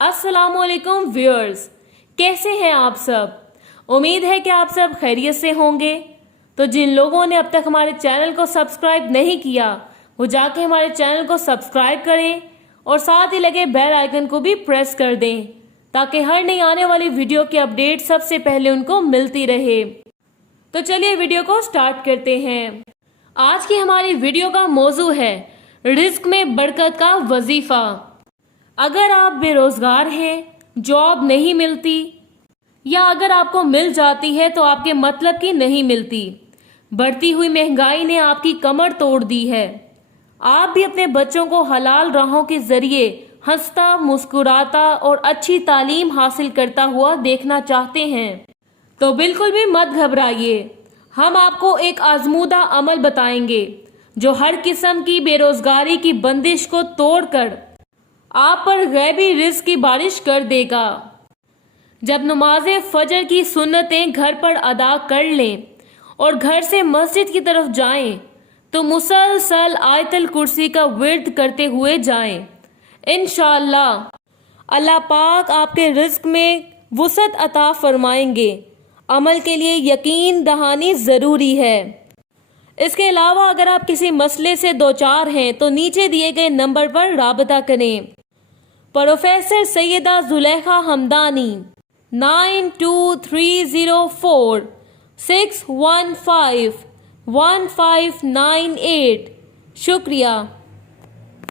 अस्सलाम वालेकुम व्यूअर्स, कैसे हैं आप सब। उम्मीद है कि आप सब खैरियत से होंगे। तो जिन लोगों ने अब तक हमारे चैनल को सब्सक्राइब नहीं किया वो जाके हमारे चैनल को सब्सक्राइब करें और साथ ही लगे बेल आइकन को भी प्रेस कर दें ताकि हर नई आने वाली वीडियो की अपडेट सबसे पहले उनको मिलती रहे। तो चलिए वीडियो को स्टार्ट करते हैं। आज की हमारी वीडियो का मौजू है रिस्क में बरकत का वजीफा। अगर आप बेरोजगार हैं, जॉब नहीं मिलती या अगर आपको मिल जाती है तो आपके मतलब की नहीं मिलती, बढ़ती हुई महंगाई ने आपकी कमर तोड़ दी है, आप भी अपने बच्चों को हलाल राहों के जरिए हंसता मुस्कुराता और अच्छी तालीम हासिल करता हुआ देखना चाहते हैं तो बिल्कुल भी मत घबराइए। हम आपको एक आजमूदा अमल बताएंगे जो हर किस्म की बेरोजगारी की बंदिश को तोड़कर आप पर गैबी रिज़्क की बारिश कर देगा। जब नमाज फजर की सुन्नतें घर पर अदा कर लें और घर से मस्जिद की तरफ जाएं तो मुसलसल आयतल कुर्सी का विर्द करते हुए जाएं। इंशाअल्लाह अल्लाह पाक आपके रिज़्क में वुसअत अता फरमाएंगे। अमल के लिए यकीन दहानी ज़रूरी है। इसके अलावा अगर आप किसी मसले से दो चार हैं तो नीचे दिए गए नंबर पर राबता करें। प्रोफेसर सैयदा जुलेखा हमदानी 923046151598। शुक्रिया।